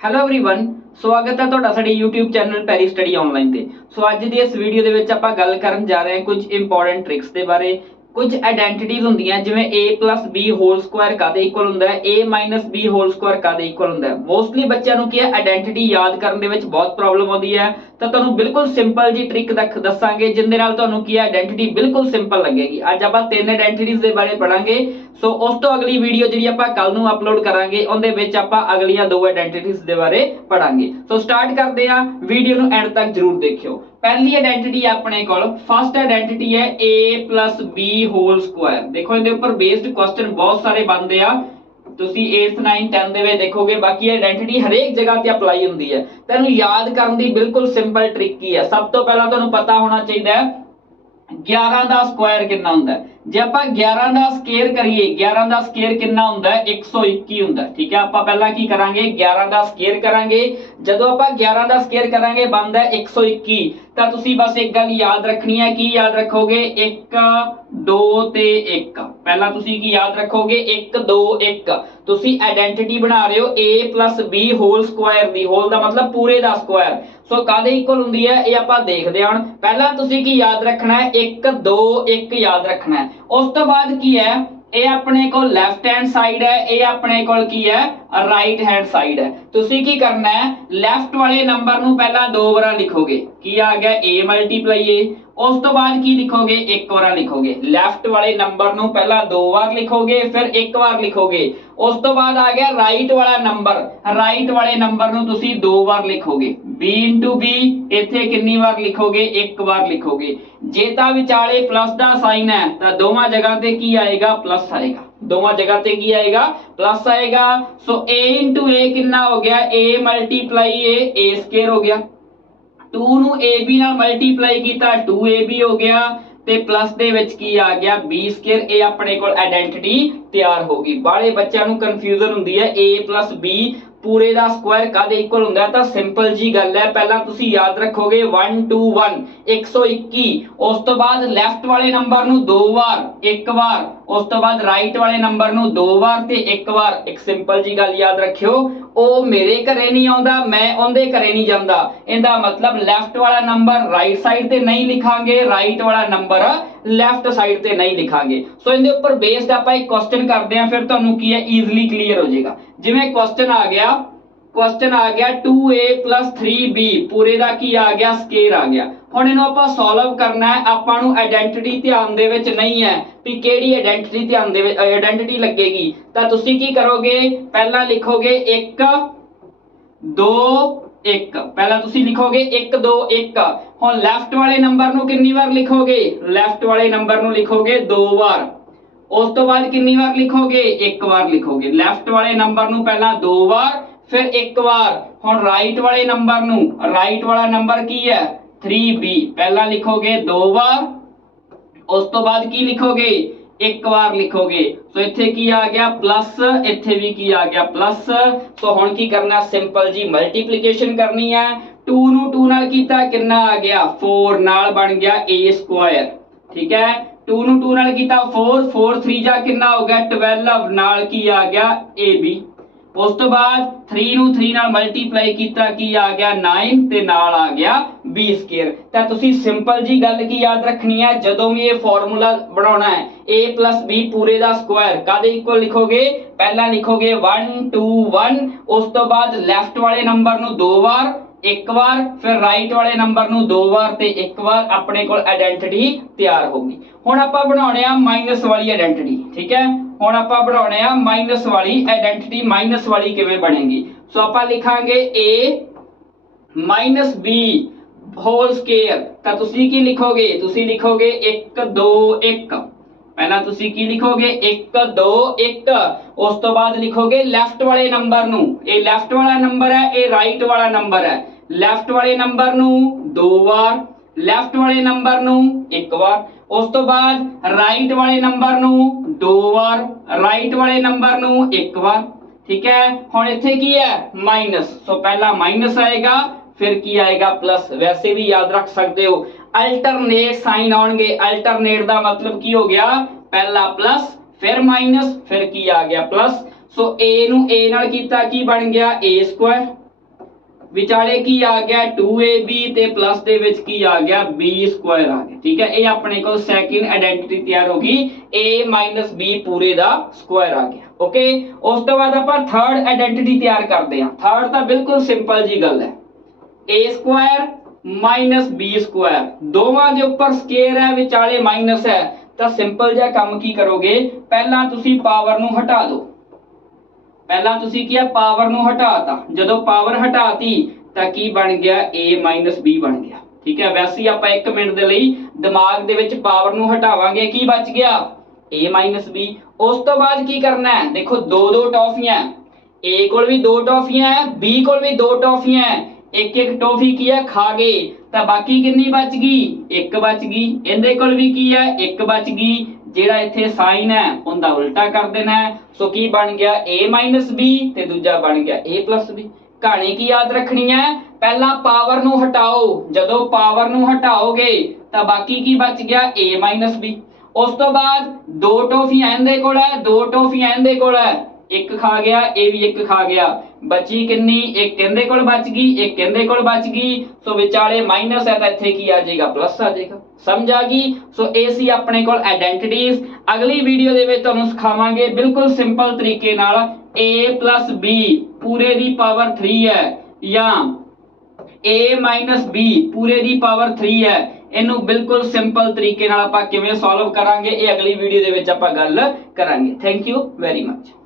Hello everyone ਸਵਾਗਤ ਹੈ ਤੁਹਾਡਾ ਸਾਡੇ YouTube channel Perry study online ਤੇ ਸੋ ਅੱਜ ਦੀ ਇਸ ਵੀਡੀਓ ਦੇ ਵਿੱਚ ਆਪਾਂ ਗੱਲ ਕਰਨ ਜਾ ਰਹੇ ਹਾਂ ਕੁਝ ਇੰਪੋਰਟੈਂਟ ਟ੍ਰਿਕਸ ਦੇ ਬਾਰੇ ਕੁਝ ਆਇਡੈਂਟੀਟੀਜ਼ ਹੁੰਦੀਆਂ ਜਿਵੇਂ a b ਹੋਲ ਸਕੁਆਇਰ ਕਾਦੇ ਇਕੁਅਲ ਹੁੰਦਾ ਹੈ a b ਹੋਲ ਸਕੁਆਇਰ ਕਾਦੇ ਇਕੁਅਲ ਹੁੰਦਾ ਹੈ ਮੋਸਟਲੀ ਬੱਚਿਆਂ ਨੂੰ ਕੀ ਹੈ ਆਇਡੈਂਟੀਟੀ ਯਾਦ ਕਰਨ ਦੇ ਵਿੱਚ ਬਹੁਤ ਪ੍ਰੋਬਲਮ ਆਉਂਦੀ ਹੈ ਤਾਂ ਤੁਹਾਨੂੰ ਬਿਲਕੁਲ ਸਿੰਪਲ ਜੀ ਟ੍ਰਿਕ ਦੱਸਾਂਗੇ, ਜਿੰਦੇ ਨਾਲ ਤੁਹਾਨੂੰ ਕੀ ਹੈ ਆਇਡੈਂਟੀਟੀ ਬਿਲਕੁਲ ਸਿੰਪਲ ਲੱਗੇਗੀ। ਅੱਜ ਆਪਾਂ ਤਿੰਨ ਆਇਡੈਂਟੀਟੀਜ਼ ਦੇ ਬਾਰੇ ਪੜਾਂਗੇ। ਸੋ ਉਸ ਤੋਂ ਅਗਲੀ ਵੀਡੀਓ ਜਿਹੜੀ ਆਪਾਂ ਕੱਲ ਨੂੰ ਅਪਲੋਡ ਕਰਾਂਗੇ, ਉਹਦੇ ਵਿੱਚ ਆਪਾਂ ਅਗਲੀਆਂ ਦੋ ਆਇਡੈਂਟੀਟੀਜ਼ ਦੇ ਬਾਰੇ ਪੜਾਂਗੇ। ਸੋ ਸਟਾਰਟ ਕਰਦੇ ਹਾਂ। ਵੀਡੀਓ ਨੂੰ ਐਂਡ ਤੱਕ ਜਰੂਰ ਦੇਖਿਓ। ਪਹਿਲੀ ਆਇਡੈਂਟੀਟੀ ਆਪਣੇ ਕੋਲ ਫਸਟ ਆਇਡੈਂਟੀਟੀ ਹੈ a b ਹੋਲ ਸਕੁਆਇਰ ਦੇਖੋ, ਇਹਦੇ ਉੱਪਰ ਬੇਸਡ ਕੁਐਸਚਨ ਬਹੁਤ ਸਾਰੇ ਬਣਦੇ ਆ। ਤੁਸੀਂ 8th 9th 10th ਦੇ ਵਿੱਚ ਦੇਖੋਗੇ, ਬਾਕੀ ਆਇਡੈਂਟੀਟੀ ਹਰੇਕ ਜਗ੍ਹਾ ਤੇ ਅਪਲਾਈ ਹੁੰਦੀ ਹੈ। ਤੈਨੂੰ ਯਾਦ ਕਰਨ ਦੀ ਬਿਲਕੁਲ ਸਿੰਪਲ ਟ੍ਰਿਕ ਕੀ ਹੈ। ਸਭ ਤੋਂ ਪਹਿਲਾਂ ਤੁਹਾਨੂੰ ਪਤਾ ਹੋਣਾ ਚਾਹੀਦਾ ਹੈ 11 ਦਾ ਸਕੁਆਇਰ ਕਿੰਨਾ ਹੁੰਦਾ? ਹੈ ਜੇ ਆਪਾਂ 11 ਦਾ ਸਕੁਅਰ ਕਰੀਏ 11 ਦਾ ਸਕੁਅਰ ਕਿੰਨਾ ਹੁੰਦਾ? 121 ਹੁੰਦਾ, ਠੀਕ ਹੈ? ਆਪਾਂ ਪਹਿਲਾਂ ਕੀ ਕਰਾਂਗੇ? 11 ਦਾ ਸਕੁਅਰ ਕਰਾਂਗੇ। ਜਦੋਂ ਆਪਾਂ 11 ਦਾ ਸਕੁਅਰ ਕਰਾਂਗੇ, ਬਣਦਾ 121 ਤਾਂ ਤੁਸੀਂ ਬਸ ਇੱਕ ਗੱਲ ਯਾਦ ਰੱਖਣੀ ਹੈ, ਕੀ ਯਾਦ ਰੱਖੋਗੇ? 1 2 ਤੇ 1 ਪਹਿਲਾਂ ਤੁਸੀਂ ਕੀ ਯਾਦ ਰੱਖੋਗੇ? 1 2 1 ਤੁਸੀਂ ਆਇਡੈਂਟੀਟੀ ਬਣਾ ਰਹੇ ਹੋ, a b ਹੋਲ ਸਕੁਆਇਰ ਦੀ। ਹੋਲ ਦਾ ਮਤਲਬ ਪੂਰੇ ਦਾ ਸਕੁਆਇਰ ਸੋ ਕਾਦੇ ਇਕੁਅਲ ਹੁੰਦੀ ਹੈ? ਇਹ ਆਪਾਂ ਦੇਖਦੇ ਹਾਂ ਪਹਿਲਾਂ ਤੁਸੀਂ ਕੀ ਯਾਦ ਰੱਖਣਾ ਹੈ? 1 2 1 ਯਾਦ ਰੱਖਣਾ ਹੈ। ਉਸ ਤੋਂ ਬਾਅਦ ਕੀ ਹੈ? ਇਹ ਆਪਣੇ ਕੋਲ ਲੈਫਟ ਹੈਂਡ ਸਾਈਡ ਹੈ। ਇਹ ਆਪਣੇ ਕੋਲ ਕੀ ਹੈ? ਰਾਈਟ ਹੈਂਡ ਸਾਈਡ ਹੈ। ਤੁਸੀਂ ਕੀ ਕਰਨਾ ਹੈ? ਲੈਫਟ ਵਾਲੇ ਨੰਬਰ ਨੂੰ ਪਹਿਲਾਂ ਦੋ ਵਾਰਾਂ ਲਿਖੋਗੇ। ਕੀ ਆ ਗਿਆ? A ਮਲਟੀਪਲਾਈ a ਉਸ ਤੋਂ ਬਾਅਦ ਕੀ ਲਿਖੋਗੇ? ਇੱਕ ਵਾਰਾਂ ਲਿਖੋਗੇ। ਲੈਫਟ ਵਾਲੇ ਨੰਬਰ ਨੂੰ ਪਹਿਲਾਂ ਦੋ ਵਾਰ ਲਿਖੋਗੇ, ਫਿਰ ਇੱਕ ਵਾਰ ਲਿਖੋਗੇ। ਉਸ ਤੋਂ ਬਾਅਦ ਆ ਗਿਆ ਰਾਈਟ ਵਾਲਾ ਨੰਬਰ ਰਾਈਟ ਵਾਲੇ ਨੰਬਰ ਨੂੰ ਤੁਸੀਂ ਦੋ ਵਾਰ ਲਿਖੋਗੇ। B b ਇੱਥੇ ਕਿੰਨੀ ਵਾਰ ਲਿਖੋਗੇ? ਇੱਕ ਵਾਰ ਲਿਖੋਗੇ। ਜੇ ਤਾਂ ਵਿਚਾਲੇ ਪਲੱਸ ਦਾ ਸਾਈਨ ਹੈ, ਤਾਂ ਦੋਵਾਂ ਜਗ੍ਹਾ ਤੇ ਕੀ ਆਏਗਾ? ਪਲੱਸ ਆਏਗਾ। ਦੋਵਾਂ ਜਗ੍ਹਾ ਤੇ ਕੀ ਆਏਗਾ? ਪਲੱਸ ਆਏਗਾ। ਸੋ a a ਕਿੰਨਾ ਹੋ ਗਿਆ? a multiply a a square ਹੋ ਗਿਆ। 2 ਨੂੰ ab ਨਾਲ ਮਲਟੀਪਲਾਈ ਕੀਤਾ 2ab ਹੋ ਗਿਆ। ਤੇ ਪਲੱਸ ਦੇ ਵਿੱਚ ਕੀ ਆ ਗਿਆ? b ਸਕੁਅਰ ਇਹ ਆਪਣੇ ਕੋਲ ਆਇਡੈਂਟੀਟੀ ਤਿਆਰ ਹੋ ਗਈ। ਬਾਲੇ ਬੱਚਿਆਂ ਨੂੰ ਕਨਫਿਊਜ਼ਨ ਹੁੰਦੀ ਹੈ। a b ਪੂਰੇ ਦਾ ਸਕੁਆਇਰ ਕਾਦੇ ਇਕੁਅਲ ਹੁੰਦਾ ਤਾਂ ਸਿੰਪਲ ਜੀ ਗੱਲ ਹੈ। ਪਹਿਲਾਂ ਤੁਸੀਂ ਯਾਦ ਰੱਖੋਗੇ 1 2 1 121 ਉਸ ਤੋਂ ਬਾਅਦ ਲੈਫਟ ਵਾਲੇ ਨੰਬਰ ਨੂੰ ਦੋ ਵਾਰ, ਇੱਕ ਵਾਰ। ਉਸ ਤੋਂ ਬਾਅਦ ਰਾਈਟ ਵਾਲੇ ਨੰਬਰ ਨੂੰ ਦੋ ਵਾਰ ਤੇ ਇੱਕ ਵਾਰ, ਇੱਕ ਸਿੰਪਲ ਜੀ ਗੱਲ ਯਾਦ ਰੱਖਿਓ, ਉਹ ਮੇਰੇ ਘਰੇ ਨਹੀਂ ਆਉਂਦਾ, ਮੈਂ ਉਹਦੇ ਘਰੇ ਨਹੀਂ ਜਾਂਦਾ। ਇਹਦਾ ਮਤਲਬ ਲੈਫਟ ਵਾਲਾ ਨੰਬਰ ਰਾਈਟ ਸਾਈਡ ਤੇ ਨਹੀਂ ਲਿਖਾਂਗੇ ਰਾਈਟ ਵਾਲਾ ਨੰਬਰ ਲੈਫਟ ਸਾਈਡ ਤੇ ਨਹੀਂ ਲਿਖਾਂਗੇ। ਸੋ ਇਹਦੇ ਉੱਪਰ ਬੇਸਡ ਆਪਾਂ ਇੱਕ ਕੁਐਸਚਨ ਕਰਦੇ ਹਾਂ, ਫਿਰ ਤੁਹਾਨੂੰ ਕੀ ਹੈ? ਈਜ਼ੀਲੀ ਕਲੀਅਰ ਹੋ ਜਾਏਗਾ। ਜਿਵੇਂ ਕੁਐਸਚਨ ਆ ਗਿਆ ਕੁਐਸਚਨ ਆ ਗਿਆ 2a 3b ਪੂਰੇ ਦਾ ਕੀ ਆ ਗਿਆ? ਸਕੁਅਰ ਆ ਗਿਆ। ਹੁਣ ਇਹਨੂੰ ਆਪਾਂ ਸੋਲਵ ਕਰਨਾ ਹੈ। ਆਪਾਂ ਨੂੰ ਆਇਡੈਂਟੀਟੀ ਧਿਆਨ ਦੇ ਵਿੱਚ ਨਹੀਂ ਹੈ ਵੀ ਕਿਹੜੀ ਆਇਡੈਂਟੀਟੀ ਧਿਆਨ ਦੇ ਵਿੱਚ ਆਇਡੈਂਟੀਟੀ ਲੱਗੇਗੀ। ਤਾਂ ਤੁਸੀਂ ਕੀ ਕਰੋਗੇ? ਪਹਿਲਾਂ ਲਿਖੋਗੇ 1 2 1 ਪਹਿਲਾਂ ਤੁਸੀਂ ਲਿਖੋਗੇ 1 2 1 ਹੁਣ ਲੈਫਟ ਵਾਲੇ ਨੰਬਰ ਨੂੰ ਕਿੰਨੀ ਵਾਰ ਲਿਖੋਗੇ? ਲੈਫਟ ਵਾਲੇ ਨੰਬਰ ਨੂੰ ਲਿਖੋਗੇ ਦੋ ਵਾਰ। ਉਸ ਤੋਂ ਬਾਅਦ ਕਿੰਨੀ ਵਾਰ ਲਿਖੋਗੇ? ਇੱਕ ਵਾਰ ਲਿਖੋਗੇ। ਲੈਫਟ ਵਾਲੇ ਨੰਬਰ ਨੂੰ ਪਹਿਲਾਂ ਦੋ ਵਾਰ ਫਿਰ ਇੱਕ ਵਾਰ, ਹੁਣ ਰਾਈਟ ਵਾਲੇ ਨੰਬਰ ਨੂੰ ਰਾਈਟ ਵਾਲਾ ਨੰਬਰ ਕੀ ਹੈ? 3b ਪਹਿਲਾਂ ਲਿਖੋਗੇ ਦੋ ਵਾਰ, ਉਸ ਤੋਂ ਬਾਅਦ ਕੀ ਲਿਖੋਗੇ? ਇੱਕ ਵਾਰ ਲਿਖੋਗੇ। ਸੋ ਇੱਥੇ ਕੀ ਆ ਗਿਆ? ਪਲੱਸ ਇੱਥੇ ਵੀ ਕੀ ਆ ਗਿਆ? ਪਲੱਸ ਸੋ ਹੁਣ ਕੀ ਕਰਨਾ? ਸਿੰਪਲ ਜੀ ਮਲਟੀਪਲੀਕੇਸ਼ਨ ਕਰਨੀ ਹੈ। 2 ਨੂੰ 2 ਨਾਲ ਕੀਤਾ, ਕਿੰਨਾ ਆ ਗਿਆ? 4 ਨਾਲ ਬਣ ਗਿਆ a ਸਕੁਆਇਰ ਠੀਕ ਹੈ? 2 ਨੂੰ 2 ਨਾਲ ਕੀਤਾ 4 4 3 ਜਾ ਕਿੰਨਾ ਹੋ ਗਿਆ? 12 ਨਾਲ ਕੀ ਆ ਗਿਆ? ab ਉਸ ਤੋਂ ਬਾਅਦ 3 ਨੂੰ 3 ਨਾਲ ਮਲਟੀਪਲਾਈ ਕੀਤਾ, ਕੀ ਆ ਗਿਆ? 9 ਤੇ ਨਾਲ ਆ ਗਿਆ b ਸਕੁਅਰ ਤਾਂ ਤੁਸੀਂ ਸਿੰਪਲ ਜੀ ਗੱਲ ਕੀ ਯਾਦ ਰੱਖਣੀ ਹੈ? ਜਦੋਂ ਵੀ ਇਹ ਫਾਰਮੂਲਾ ਬਣਾਉਣਾ ਹੈ, a b ਪੂਰੇ ਦਾ ਸਕੁਆਇਰ ਕਾਦੇ ਇਕੁਅਲ ਲਿਖੋਗੇ? ਪਹਿਲਾਂ ਲਿਖੋਗੇ 1 2 1 ਉਸ ਤੋਂ ਬਾਅਦ ਲੈਫਟ ਵਾਲੇ ਨੰਬਰ ਨੂੰ ਦੋ ਵਾਰ, ਇੱਕ ਵਾਰ, ਫਿਰ ਰਾਈਟ ਵਾਲੇ ਨੰਬਰ ਨੂੰ ਦੋ ਵਾਰ ਤੇ ਇੱਕ ਵਾਰ ਆਪਣੇ ਕੋਲ ਆਇਡੈਂਟੀਟੀ ਤਿਆਰ ਹੋ ਗਈ। ਹੁਣ ਆਪਾਂ ਬਣਾਉਣੇ ਆ ਮਾਈਨਸ ਵਾਲੀ ਆਇਡੈਂਟੀਟੀ ਠੀਕ ਹੈ? ਹੁਣ ਆਪਾਂ ਬਣਾਉਣੇ ਆ ਮਾਈਨਸ ਵਾਲੀ ਆਇਡੈਂਟੀਟੀ ਮਾਈਨਸ ਵਾਲੀ ਕਿਵੇਂ ਬਣੇਗੀ? ਸੋ ਆਪਾਂ ਲਿਖਾਂਗੇ a minus b whole square ਤਾਂ ਤੁਸੀਂ ਕੀ ਲਿਖੋਗੇ? ਤੁਸੀਂ ਲਿਖੋਗੇ 1 2 1 ਪਹਿਲਾਂ ਤੁਸੀਂ ਕੀ ਲਿਖੋਗੇ? 1 2 1 ਉਸ ਤੋਂ ਬਾਅਦ ਲਿਖੋਗੇ ਲੈਫਟ ਵਾਲੇ ਨੰਬਰ ਨੂੰ। ਇਹ ਲੈਫਟ ਵਾਲਾ ਨੰਬਰ ਹੈ, ਇਹ ਰਾਈਟ ਵਾਲਾ ਨੰਬਰ ਹੈ। ਲੈਫਟ ਵਾਲੇ ਨੰਬਰ ਨੂੰ ਦੋ ਵਾਰ ਲੈਫਟ ਵਾਲੇ ਨੰਬਰ ਨੂੰ ਇੱਕ ਵਾਰ, ਉਸ ਤੋਂ ਬਾਅਦ ਰਾਈਟ ਵਾਲੇ ਨੰਬਰ ਨੂੰ ਦੋ ਵਾਰ ਰਾਈਟ ਵਾਲੇ ਨੰਬਰ ਨੂੰ ਇੱਕ ਵਾਰ, ਠੀਕ ਹੈ? ਹੁਣ ਇੱਥੇ ਕੀ ਹੈ? ਮਾਈਨਸ ਸੋ ਪਹਿਲਾਂ ਮਾਈਨਸ ਆਏਗਾ, ਫਿਰ ਕੀ ਆਏਗਾ? ਪਲੱਸ ਵੈਸੇ ਵੀ ਯਾਦ ਰੱਖ ਸਕਦੇ ਹੋ। ਅਲਟਰਨੇਟ ਸਾਈਨ ਆਉਣਗੇ। ਅਲਟਰਨੇਟ ਦਾ ਮਤਲਬ ਕੀ ਹੋ ਗਿਆ? ਪਹਿਲਾ ਪਲੱਸ ਫਿਰ ਮਾਈਨਸ ਫਿਰ ਕੀ ਆ ਗਿਆ? ਪਲੱਸ ਸੋ a ਨੂੰ a ਨਾਲ ਕੀਤਾ ਕੀ ਬਣ ਗਿਆ? A ਸਕੁਆਇਰ ਵਿਚਾਲੇ ਕੀ ਆ ਗਿਆ? 2ab ਤੇ ਪਲੱਸ ਦੇ ਵਿੱਚ ਕੀ ਆ ਗਿਆ? B ਸਕੁਆਇਰ ਆ ਗਿਆ। ਠੀਕ ਹੈ? ਇਹ ਆਪਣੇ ਕੋਲ ਸੈਕਿੰਡ ਆਇਡੈਂਟੀਟੀ ਤਿਆਰ ਹੋ ਗਈ। A b ਪੂਰੇ ਦਾ ਸਕੁਆਇਰ ਆ ਗਿਆ। ਓਕੇ ਉਸ ਤੋਂ ਬਾਅਦ ਆਪਾਂ ਥਰਡ ਆਇਡੈਂਟੀਟੀ ਤਿਆਰ ਕਰਦੇ ਹਾਂ। ਥਰਡ ਤਾਂ ਬਿਲਕੁਲ ਸਿੰਪਲ ਜੀ ਗੱਲ ਹੈ। A square minus b square ਦੋਵਾਂ ਦੇ ਉੱਪਰ ਸਕੇਅਰ ਹੈ, ਵਿਚਾਲੇ ਮਾਈਨਸ ਹੈ। ਤਾਂ ਸਿੰਪਲ ਜਿਹਾ ਕੰਮ ਕੀ ਕਰੋਗੇ? ਪਹਿਲਾਂ ਤੁਸੀਂ ਪਾਵਰ ਨੂੰ ਹਟਾ ਦਿਓ। ਪਹਿਲਾਂ ਤੁਸੀਂ ਕੀ ਆ ਪਾਵਰ ਨੂੰ ਹਟਾਤਾ। ਜਦੋਂ ਪਾਵਰ ਹਟਾਤੀ, ਤਾਂ ਕੀ ਬਣ ਗਿਆ? A b ਬਣ ਗਿਆ। ਠੀਕ ਹੈ? ਵੈਸੇ ਆਪਾਂ 1 ਮਿੰਟ ਦੇ ਲਈ ਦਿਮਾਗ ਦੇ ਵਿੱਚ ਪਾਵਰ ਨੂੰ ਹਟਾਵਾਂਗੇ। ਕੀ ਬਚ ਗਿਆ? A b ਉਸ ਤੋਂ ਬਾਅਦ ਕੀ ਕਰਨਾ ਹੈ? ਦੇਖੋ, ਦੋ ਦੋ ਟੌਫੀਆਂ ਹੈ। a ਕੋਲ ਵੀ ਦੋ ਟੌਫੀਆਂ ਹੈ, b ਕੋਲ ਵੀ ਦੋ ਟੌਫੀਆਂ ਹੈ। ਇੱਕ ਇੱਕ ਟੌਫੀ ਕੀ ਹੈ? ਖਾ ਗਏ। ਤਾਂ ਬਾਕੀ ਕਿੰਨੀ ਬਚ ਗਈ? ਇੱਕ ਬਚ ਗਈ। ਇਹਦੇ ਕੋਲ ਵੀ ਕੀ ਹੈ? ਇੱਕ ਬਚ ਗਈ। ਜਿਹੜਾ ਇੱਥੇ ਸਾਈਨ ਹੈ, ਉਹਦਾ ਉਲਟਾ ਕਰ ਦੇਣਾ ਹੈ। ਸੋ ਕੀ ਬਣ ਗਿਆ? A b ਤੇ ਦੂਜਾ ਬਣ ਗਿਆ a b ਕਹਾਣੀ ਕੀ ਯਾਦ ਰੱਖਣੀ ਹੈ? ਪਹਿਲਾਂ ਪਾਵਰ ਨੂੰ ਹਟਾਓ। ਜਦੋਂ ਪਾਵਰ ਨੂੰ ਹਟਾਓਗੇ, ਤਾਂ ਬਾਕੀ ਕੀ ਬਚ ਗਿਆ? A b ਉਸ ਤੋਂ ਬਾਅਦ ਦੋ ਟੋਫੀਆਂ ਇਹਦੇ ਕੋਲ ਹੈ, ਦੋ ਟੋਫੀਆਂ ਇਹਦੇ ਕੋਲ ਹੈ। ਇੱਕ ਖਾ ਗਿਆ, ਇਹ ਵੀ ਇੱਕ ਖਾ ਗਿਆ। ਬਚੀ ਕਿੰਨੀ? ਇੱਕ ਕਹਿੰਦੇ ਕੋਲ ਬਚ ਗਈ, ਇੱਕ ਕਹਿੰਦੇ ਕੋਲ ਬਚ ਗਈ। ਸੋ ਵਿਚਾਲੇ ਮਾਈਨਸ ਹੈ ਤਾਂ ਇੱਥੇ ਕੀ ਆ ਜਾਏਗਾ? ਪਲੱਸ ਆ ਜਾਏਗਾ। ਸਮਝ ਆ ਗਈ? ਸੋ ਇਹ ਸੀ ਆਪਣੇ ਕੋਲ ਆਇਡੈਂਟੀਟੀਜ਼ ਅਗਲੀ ਵੀਡੀਓ ਦੇ ਵਿੱਚ ਤੁਹਾਨੂੰ ਸਿਖਾਵਾਂਗੇ ਬਿਲਕੁਲ ਸਿੰਪਲ ਤਰੀਕੇ ਨਾਲ a b ਪੂਰੇ ਦੀ ਪਾਵਰ 3 ਹੈ। ਜਾਂ a b, ਪੂਰੇ ਦੀ ਪਾਵਰ 3 ਹੈ। ਇਹਨੂੰ ਬਿਲਕੁਲ ਸਿੰਪਲ ਤਰੀਕੇ ਨਾਲ ਆਪਾਂ ਕਿਵੇਂ ਸੋਲਵ ਕਰਾਂਗੇ? ਇਹ ਅਗਲੀ ਵੀਡੀਓ ਦੇ ਵਿੱਚ ਆਪਾਂ ਗੱਲ ਕਰਾਂਗੇ। Thank you very much